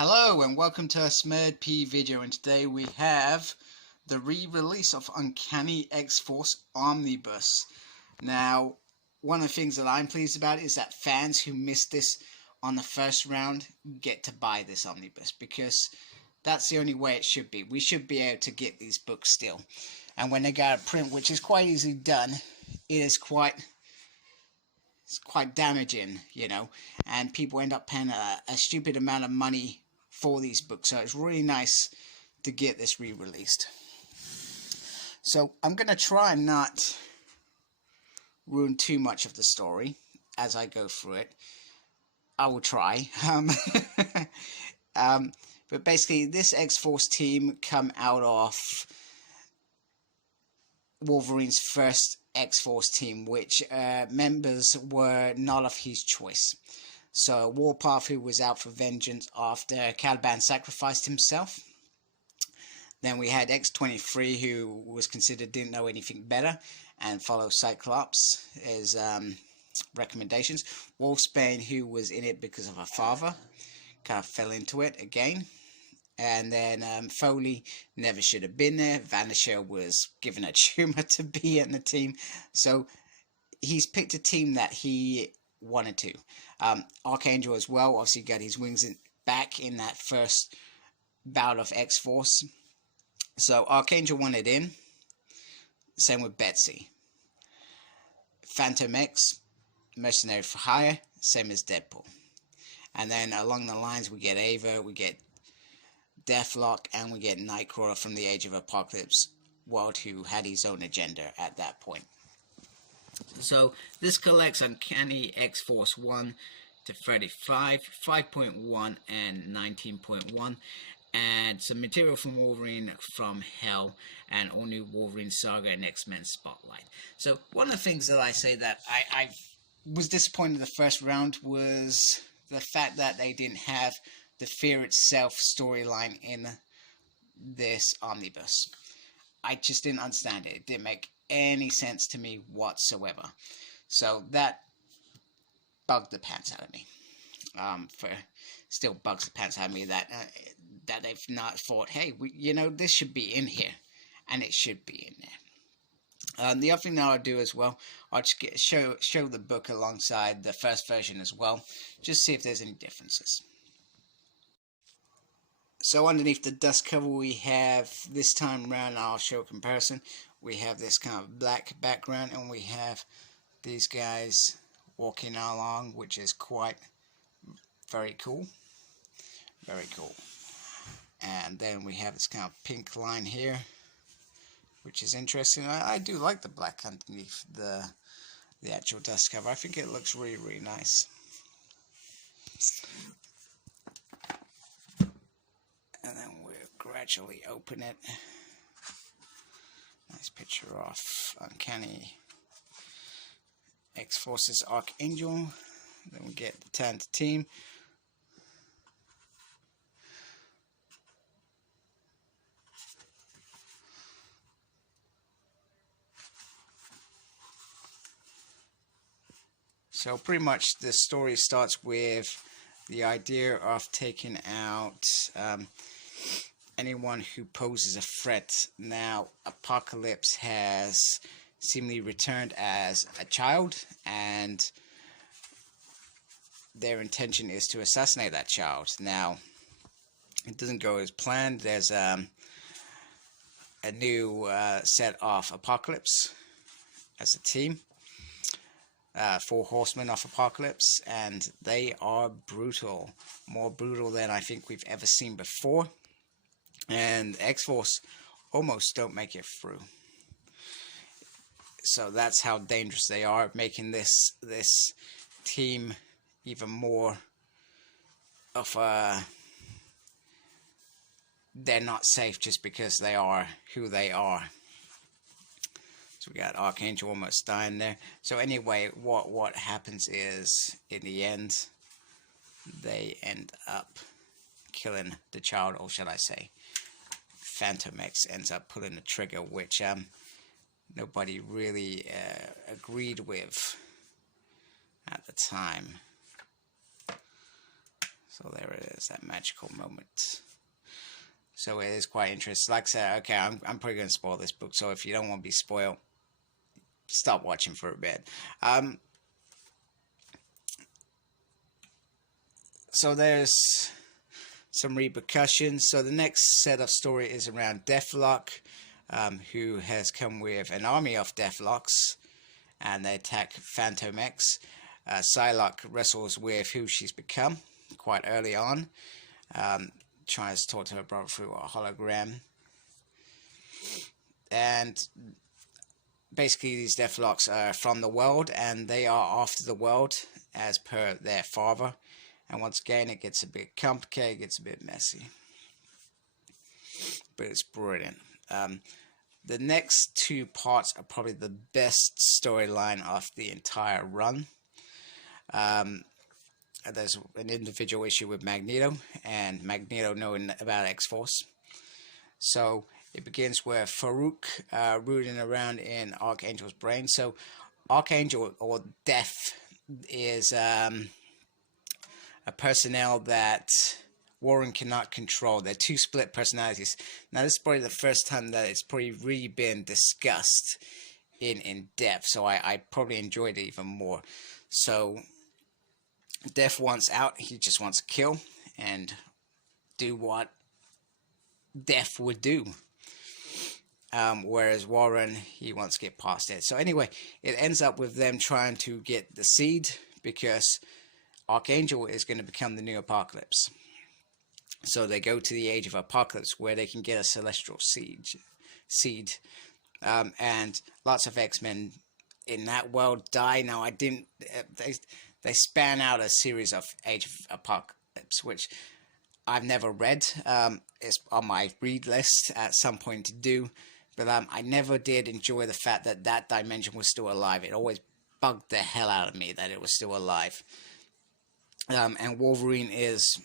Hello and welcome to a Smurd P video, and today we have the re-release of Uncanny X-Force Omnibus. Now, one of the things that I'm pleased about is that fans who missed this on the first round get to buy this Omnibus, because that's the only way it should be. We should be able to get these books still. And when they go out of print, which is quite easily done, it's quite damaging, and people end up paying a stupid amount of money for these books. So it's really nice to get this re-released. So I'm going to try and not ruin too much of the story as I go through it. I will try. But basically, this X-Force team come out of Wolverine's first X-Force team, which members were not of his choice. So Warpath, who was out for vengeance after Caliban sacrificed himself. Then we had X-23, who was considered didn't know anything better and followed Cyclops as recommendations. Wolfsbane, who was in it because of her father, kind of fell into it again. And then Foley never should have been there. Vanisher was given a tumor to be in the team. So he's picked a team that he wanted to. Archangel as well, obviously got his wings back in that first bout of X-Force. So Archangel wanted in. Same with Betsy. Phantom X, mercenary for hire, same as Deadpool. And then along the lines we get Ava, we get Deathlock, and we get Nightcrawler from the Age of Apocalypse world, who had his own agenda at that point. So this collects Uncanny X-Force 1 to 35, 5.1 and 19.1, and some material from Wolverine from Hell, and all new Wolverine Saga and X-Men Spotlight. So one of the things that I say that I was disappointed in the first round was the fact that they didn't have the Fear Itself storyline in this omnibus. I just didn't understand it. It didn't make any sense to me whatsoever. So that bugged the pants out of me. Still bugs the pants out of me that they've not thought, hey, this should be in here, and it should be in there. The other thing that I'll do as well, I'll just show the book alongside the first version as well, just see if there's any differences. So underneath the dust cover we have, this time around I'll show a comparison, we have this kind of black background, and we have these guys walking along, which is quite very cool. Very cool. And then we have this kind of pink line here, which is interesting. I do like the black underneath the actual dust cover. I think it looks really, really nice. And then we'll gradually open it. Nice picture of Uncanny X-Force's Archangel. Then we get the turn to team. So pretty much the story starts with the idea of taking out anyone who poses a threat. Now, Apocalypse has seemingly returned as a child, and their intention is to assassinate that child. Now, it doesn't go as planned. There's a new set of Apocalypse as a team. 4 horsemen of Apocalypse, and they are brutal. More brutal than I think we've ever seen before. And X-Force almost don't make it through. So that's how dangerous they are, making this team even more of a... They're not safe just because they are who they are. So we got Archangel almost dying there. So anyway, what happens is, in the end, they end up killing the child, or shall I say, Phantom X ends up pulling the trigger, which nobody really agreed with at the time. So there it is, that magical moment. So it is quite interesting. Like I said, okay, I'm probably going to spoil this book, so if you don't want to be spoiled, stop watching for a bit. So there's some repercussions. So the next set of story is around Deathlock, who has come with an army of Deathlocks, and they attack Phantom X. Psylocke wrestles with who she's become quite early on, tries to talk to her brother through a hologram. And basically these Deathlocks are from the world, and they are after the world as per their father. And once again, it gets a bit complicated, it gets a bit messy. But it's brilliant. The next two parts are probably the best storyline of the entire run. There's an individual issue with Magneto, and Magneto knowing about X-Force. So it begins with Farouk rooting around in Archangel's brain. So Archangel, or Death, is a personnel that Warren cannot control. They're two split personalities. Now this is probably the first time that it's probably really been discussed in depth, so I probably enjoyed it even more. So Death wants out, he just wants to kill and do what Death would do. Whereas Warren, he wants to get past it. So anyway, it ends up with them trying to get the seed, because Archangel is going to become the new Apocalypse. So they go to the Age of Apocalypse, where they can get a celestial seed. And lots of X-Men in that world die. Now, I didn't... They span out a series of Age of Apocalypse, which I've never read. It's on my read list at some point to do. But I never did enjoy the fact that that dimension was still alive. It always bugged the hell out of me that it was still alive. And Wolverine is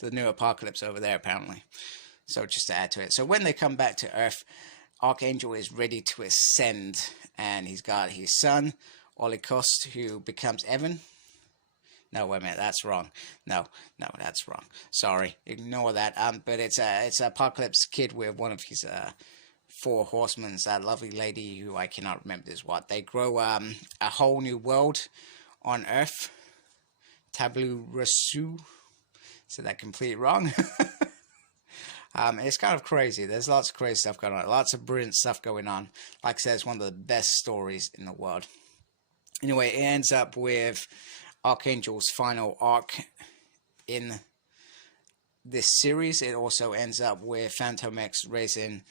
the new Apocalypse over there, apparently. So just to add to it. So when they come back to Earth, Archangel is ready to ascend. And he's got his son, Holocaust, who becomes Evan. No, wait a minute, that's wrong. No, that's wrong. Sorry, ignore that. But it's Apocalypse kid with one of his four horsemen. That lovely lady who I cannot remember is what. They grow a whole new world on Earth. Tableau Rasu. Said that completely wrong. It's kind of crazy. There's lots of crazy stuff going on. Lots of brilliant stuff going on. Like I said, it's one of the best stories in the world. Anyway, it ends up with Archangel's final arc in this series. It also ends up with Phantom X raising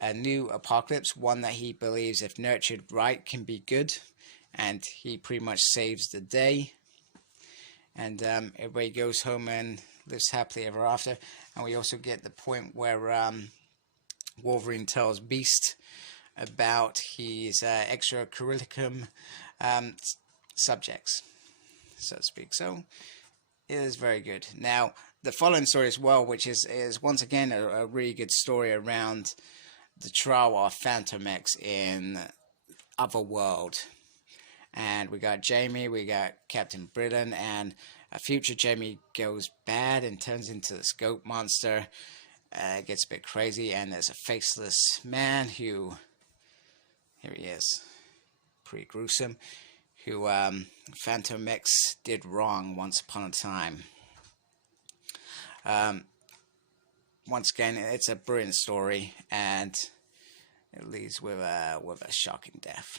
a new Apocalypse, one that he believes, if nurtured right, can be good. And he pretty much saves the day. And everybody goes home and lives happily ever after. And we also get the point where Wolverine tells Beast about his extracurriculum subjects, so to speak. So it is very good. Now the following story as well, which is once again a really good story around the trial of Phantom X in Otherworld. And we got Jamie, we got Captain Britain, and a future Jamie goes bad and turns into the Scope monster. It gets a bit crazy, and there's a faceless man who, here he is, pretty gruesome, who Phantom X did wrong once upon a time. Once again, it's a brilliant story, and it leads with a shocking death.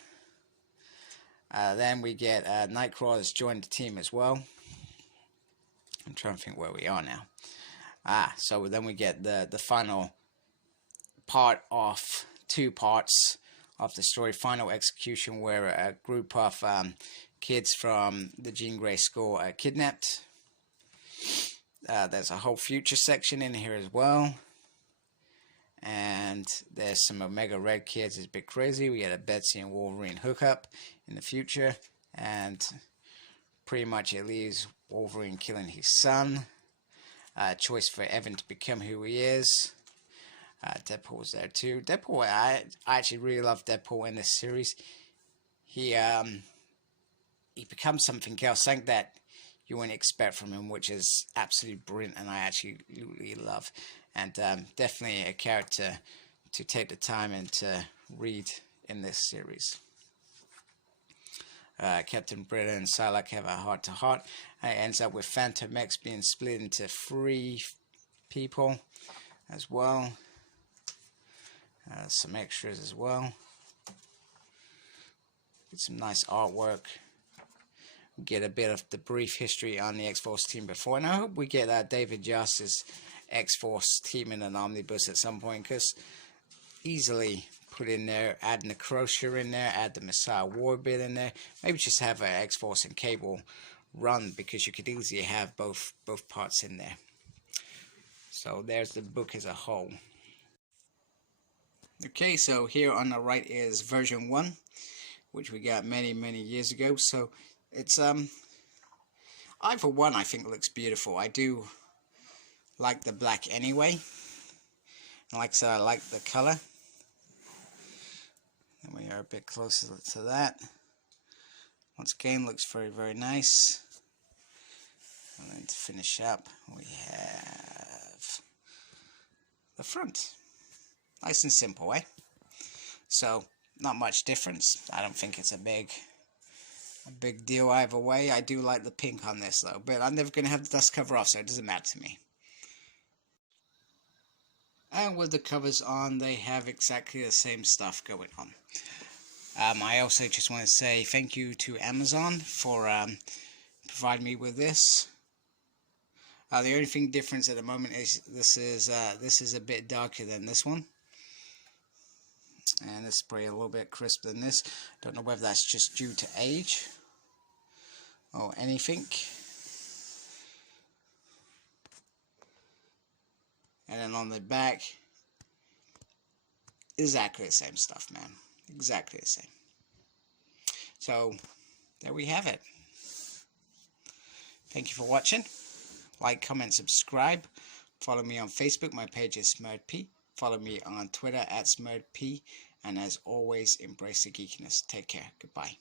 Then we get Nightcrawler has joined the team as well. I'm trying to think where we are now. So then we get the final part of two parts of the story, Final Execution, where a group of kids from the Jean Grey School are kidnapped. There's a whole future section in here as well. And there's some Omega Red kids. It's a bit crazy. We get a Betsy and Wolverine hookup in the future. And pretty much it leaves Wolverine killing his son. Choice for Evan to become who he is. Deadpool's there too. Deadpool, I actually really love Deadpool in this series. He becomes something else. Something that you wouldn't expect from him, which is absolutely brilliant, and I absolutely love. And definitely a character to take the time and to read in this series. Captain Britain and Psylocke have a heart-to-heart, and it ends up with Phantom X being split into 3 people as well. Some extras as well. Get some nice artwork. Get a bit of the brief history on the X-Force team before, and I hope we get David Yoss's X-Force team in an omnibus at some point, because easily put in there, add Necrotia in there, add the Messiah Warbit in there, maybe just have an X-Force and Cable run, because you could easily have both parts in there. So there's the book as a whole. Okay, so here on the right is version 1, which we got many years ago. So it's I for one, I think looks beautiful. I do like the black anyway. And like I said, I like the color. And we are a bit closer to that. Once again, looks very nice. And then to finish up, we have the front. Nice and simple, eh? So not much difference. I don't think it's a big deal either way. I do like the pink on this though, but I'm never going to have the dust cover off, so it doesn't matter to me. And with the covers on, they have exactly the same stuff going on. I also just want to say thank you to Amazon for providing me with this. The only thing difference at the moment is this is a bit darker than this one. And this is probably a little bit crisper than this. Don't know whether that's just due to age or anything. And then on the back, exactly the same stuff, man. Exactly the same. So there we have it. Thank you for watching. Like, comment, subscribe. Follow me on Facebook. My page is SmurredP. Follow me on Twitter @SmurredP. And as always, embrace the geekiness. Take care. Goodbye.